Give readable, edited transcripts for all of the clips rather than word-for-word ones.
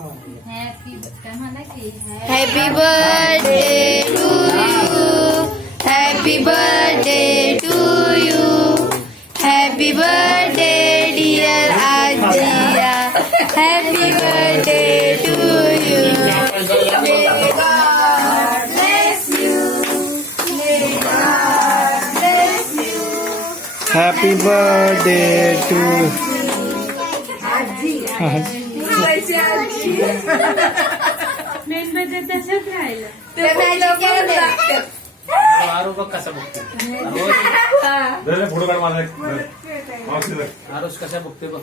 Happy birthday to you, happy birthday to you, happy birthday dear Aajiya, happy birthday to you. May God bless you, may God bless you. Happy birthday to कसा बघते photo काढ माझा आरोस कसा बघते बघ.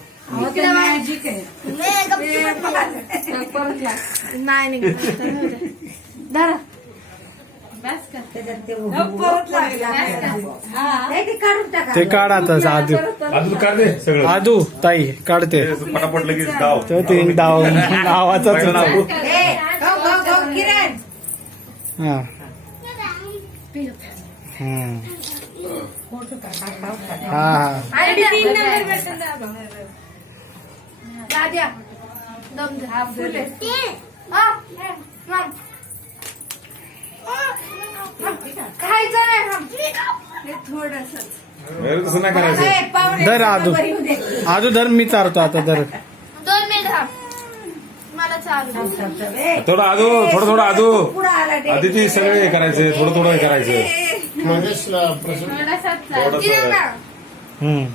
ते काढ आता आजू अजून काढ दे सगळं आजू ताई काढते पटापट लगेच गाव तो तीन डाव नावाचाच नाव. हा हा तसं नाही करायचं. धर आजू आजू धर मी चारतो आता धर. 2 मिनिट मला चालू. थोडं आजू थोडं आजू आधी ती सगळे करायचे थोडं थोडं करायचं. हम्म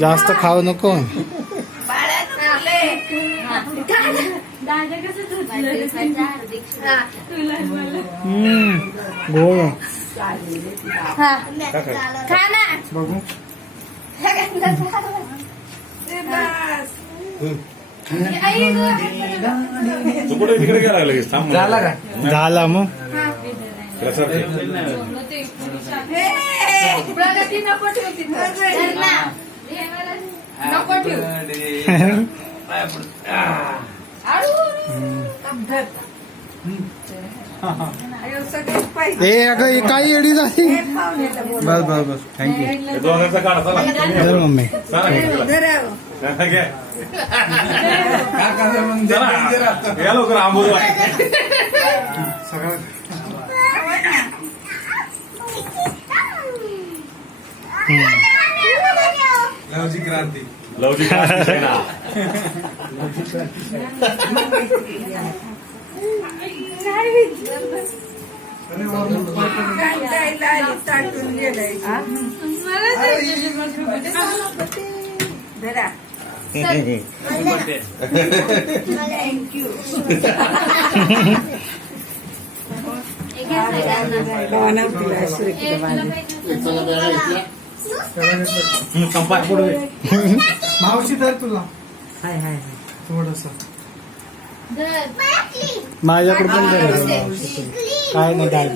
जास्त खाऊ नको. गोड बघू. तू कुठे तिकडे गेला लगेच थांब. झाला का? झाला मग प्रगती नको ठेवती नको ठेव. ए अगं काय एडी झाली. बस बस बस थँक्यू. 2000चा काढ चला. धर मम्मी. या लवकर आंबोज लवची क्रांती. लवजी सेना. मावशी तर तुला हाय हाय थोडस माझ्याकडे पण काय नाही काय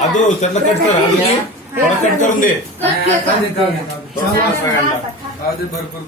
अदू त्यातलं कट कर थोडा कट करून दे. भरपूर